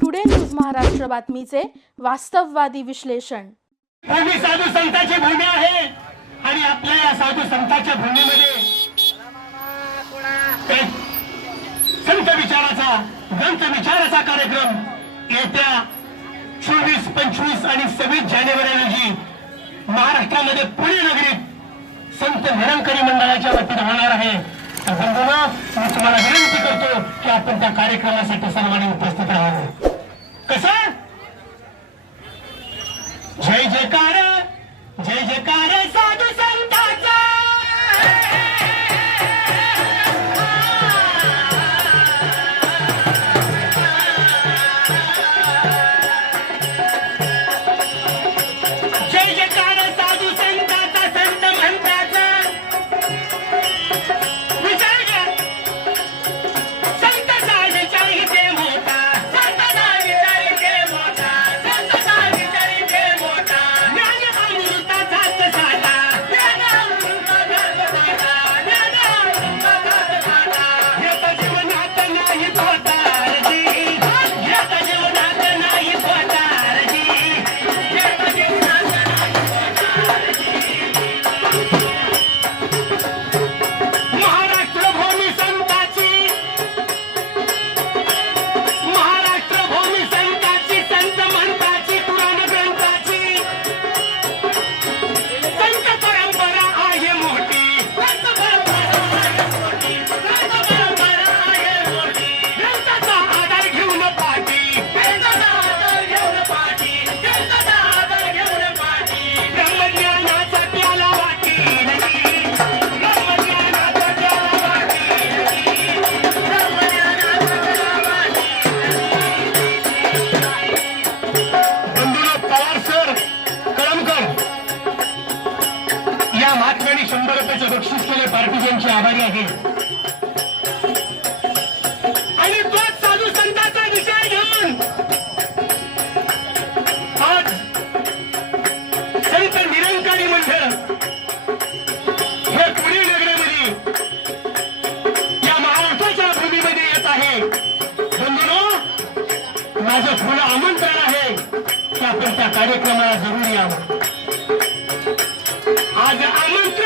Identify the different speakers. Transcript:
Speaker 1: Today news Maharashtra बातमीचे वास्तववादी विश्लेषण
Speaker 2: साधू संतांची भूमी आहे. आणि आपल्या या साधू संतांच्या भूमीमध्ये संत विचाराचा ग्रंथ विचाराचा कार्यक्रम येत्या चोवीस पंचवीस आणि सव्वीस जानेवारी रोजी महाराष्ट्रामध्ये पुणे नगरीत संत हिरणकरी मंडळाच्या वतीनं होणार आहे. तर बंधुना मी तुम्हाला विनंती करतो की आपण त्या कार्यक्रमासाठी सर्वांनी उपस्थित राहावं. कसं? जय जयकार! मला मात्र आणि शंभर रुपयाचं बक्षीस केले पार्टीजनचे आभारी आहे. आणि तोच साधू संतांचा विचार घेऊन आज संत निरंकारी मंडळ माझं थोडं आमंत्रण आहे की आपण त्या कार्यक्रमाला जरूर यावं. I'm
Speaker 1: a